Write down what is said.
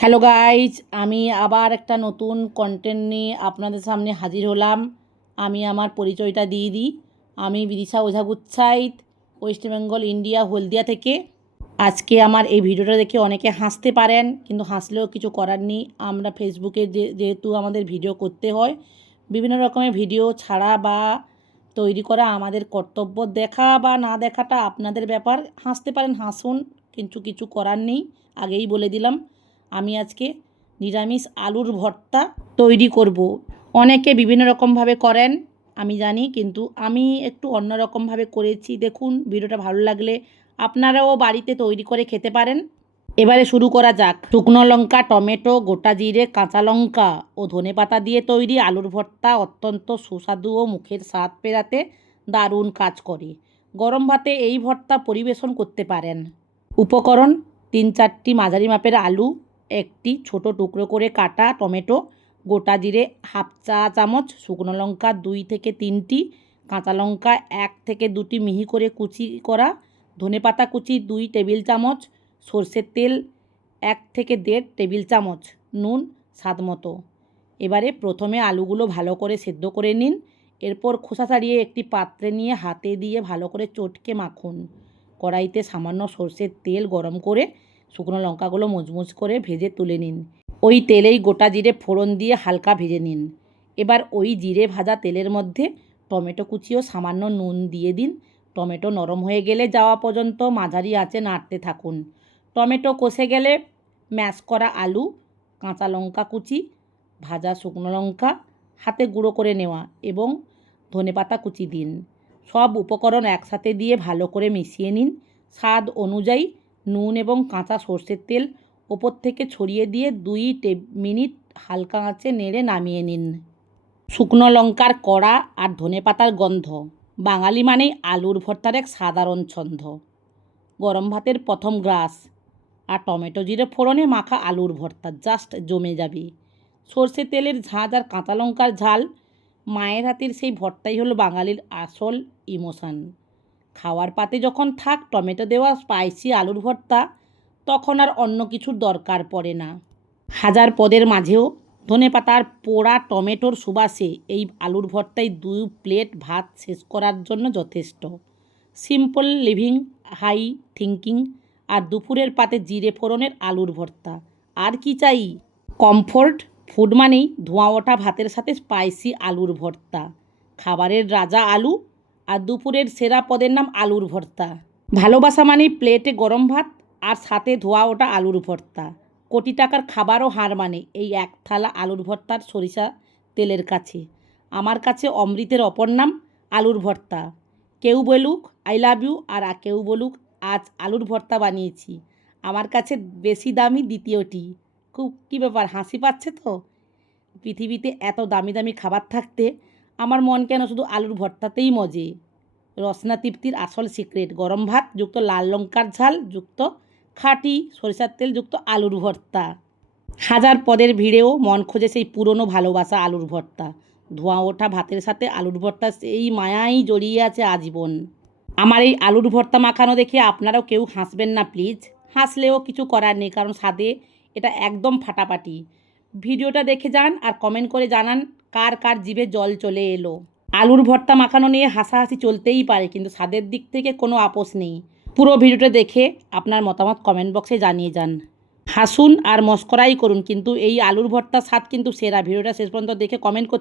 Hello guys, আমি আবার একটা নতুন কন্টেন্ট নিয়ে আপনাদের সামনে হাজির হলাম। আমি আমার পরিচয়টা দিয়ে দিই। আমি বিদিশা ওঝা গুচ্ছাইত, ওয়েস্ট বেঙ্গল ইন্ডিয়া, হলদিয়া থেকে। আজকে আমার এই ভিডিওটা দেখে অনেকে হাসতে পারেন, কিন্তু হাসলেও কিছু করার নেই। আমরা ফেসবুকে যেহেতু আমাদের ভিডিও করতে হয়, বিভিন্ন রকমের ভিডিও ছাড়া বা তৈরি করা আমাদের কর্তব্য। দেখা বা না দেখাটা আপনাদের ব্যাপার। হাসতে পারেন, হাসুন, কিন্তু কিছু করার নেই। আগেই বলে দিলাম, আমি আজকে নিরামিষ আলুর ভর্তা তৈরি করব। অনেকে বিভিন্ন রকমভাবে করেন আমি জানি, কিন্তু আমি একটু অন্যরকমভাবে করেছি। দেখুন, ভিডিওটা ভালো লাগলে আপনারাও বাড়িতে তৈরি করে খেতে পারেন। এবারে শুরু করা যাক। শুকনো লঙ্কা, টমেটো, গোটা জিরে, কাঁচা লঙ্কা ও ধনেপাতা দিয়ে তৈরি আলুর ভর্তা অত্যন্ত সুস্বাদু ও মুখের স্বাদ ফেরাতে দারুণ কাজ করে। গরম ভাতে এই ভর্তা পরিবেশন করতে পারেন। উপকরণ: 3-4টি মাঝারি মাপের আলু, একটি ছোট টুকরো করে কাটা টমেটো, গোটা জিরে হাফ চা চামচ, শুকনো লঙ্কা 2 থেকে 3টি, কাঁচা লঙ্কা 1 থেকে 2টি মিহি করে কুচি করা, ধনেপাতা কুচি 2 টেবিল চামচ, সরষের তেল 1 থেকে 1.5 টেবিল চামচ, নুন স্বাদ মতো। এবারে প্রথমে আলুগুলো ভালো করে সেদ্ধ করে নিন। এরপর খোসা ছাড়িয়ে একটি পাত্রে নিয়ে হাতে দিয়ে ভালো করে চটকে মাখুন। কড়াইতে সামান্য সরষের তেল গরম করে শুকনো লঙ্কাগুলো মুচমুচ করে ভেজে তুলে নিন। ওই তেলেই গোটা জিরে ফোড়ন দিয়ে হালকা ভেজে নিন। এবার ওই জিরে ভাজা তেলের মধ্যে টমেটো কুচি ও সামান্য নুন দিয়ে দিন। টমেটো নরম হয়ে গেলে যাওয়া পর্যন্ত মাঝারি আঁচে নাড়তে থাকুন। টমেটো কষে গেলে ম্যাশ করা আলু, কাঁচা লঙ্কা কুচি, ভাজা শুকনো লঙ্কা হাতে গুঁড়ো করে নেওয়া এবং ধনেপাতা কুচি দিন। সব উপকরণ একসাথে দিয়ে ভালো করে মিশিয়ে নিন। স্বাদ অনুযায়ী নুন এবং কাঁচা সরষের তেল ওপর থেকে ছড়িয়ে দিয়ে 2 মিনিট হালকা আঁচে নেড়ে নামিয়ে নিন। শুকনো লঙ্কার কড়া আর ধনেপাতার গন্ধ বাঙালি মানেই আলুর ভর্তার এক সাধারণ ছন্দ। গরম ভাতের প্রথম গ্রাস আর টমেটো জিরে ফোড়নে মাখা আলুর ভর্তা জাস্ট জমে যাবে। সরষের তেলের ঝাঁঝ আর কাঁচা লঙ্কার ঝাল, মায়ের হাতের সেই ভর্তাই হলো বাঙালির আসল ইমোশান। খাওয়ার পাতে যখন থাক টমেটো দেওয়া স্পাইসি আলুর ভর্তা, তখন আর অন্য কিছুর দরকার পড়ে না। হাজার পদের মাঝেও ধনেপাতার পোড়া টমেটোর সুবাসে এই আলুর ভর্তাই 2 প্লেট ভাত শেষ করার জন্য যথেষ্ট। সিম্পল লিভিং, হাই থিঙ্কিং, আর দুপুরের পাতে জিরে ফোড়নের আলুর ভর্তা। আর কি চাই? কমফোর্ট ফুড মানেই ধোঁয়া ওঠা ভাতের সাথে স্পাইসি আলুর ভর্তা। খাবারের রাজা আলু, আর দুপুরের সেরা পদের নাম আলুর ভর্তা। ভালোবাসা মানেই প্লেটে গরম ভাত আর সাথে ধোয়া ওঠা আলুর ভর্তা। কোটি টাকার খাবারও হার মানে এই এক থালা আলুর ভর্তার সরিষা তেলের কাছে। আমার কাছে অমৃতের অপর নাম আলুর ভর্তা। কেউ বলুক আই লাভ ইউ, আর কেউ বলুক আজ আলুর ভর্তা বানিয়েছি। আমার কাছে বেশি দামি দ্বিতীয়টি। খুব কী ব্যাপার, হাসি পাচ্ছে তো? পৃথিবীতে এত দামি দামি খাবার থাকতে আমার মন কেন শুধু আলুর ভর্তাতেই মজে? রসনা তৃপ্তির আসল সিক্রেট গরম ভাত যুক্ত লাল লঙ্কার ঝাল যুক্ত খাঁটি সরিষার তেল যুক্ত আলুর ভর্তা। হাজার পদের ভিড়েও মন খোঁজে সেই পুরনো ভালোবাসা আলুর ভর্তা। ধোঁয়া ওঠা ভাতের সাথে আলুর ভর্তা সেই মায়াই জড়িয়ে আছে আজীবন। আমার এই আলুর ভর্তা মাখানো দেখে আপনারাও কেউ হাসবেন না প্লিজ। হাসলেও কিছু করার নেই, কারণ স্বাদে এটা একদম ফাটাফাটি। ভিডিওটা দেখে যান আর কমেন্ট করে জানান কার কার জিভে জল চলে এলো। আলুর ভর্তা মাখানো নিয়ে হাসাহাসি চলতেই পারে, কিন্তু স্বাদের দিক থেকে কোনো আপোষ নেই। পুরো ভিডিওটা দেখে আপনার মতামত কমেন্ট বক্সে জানিয়ে যান। হাসুন আর মস্করাই করুন, কিন্তু এই আলুর ভর্তার স্বাদ কিন্তু সেরা। ভিডিওটা শেষ পর্যন্ত দেখে কমেন্ট করতে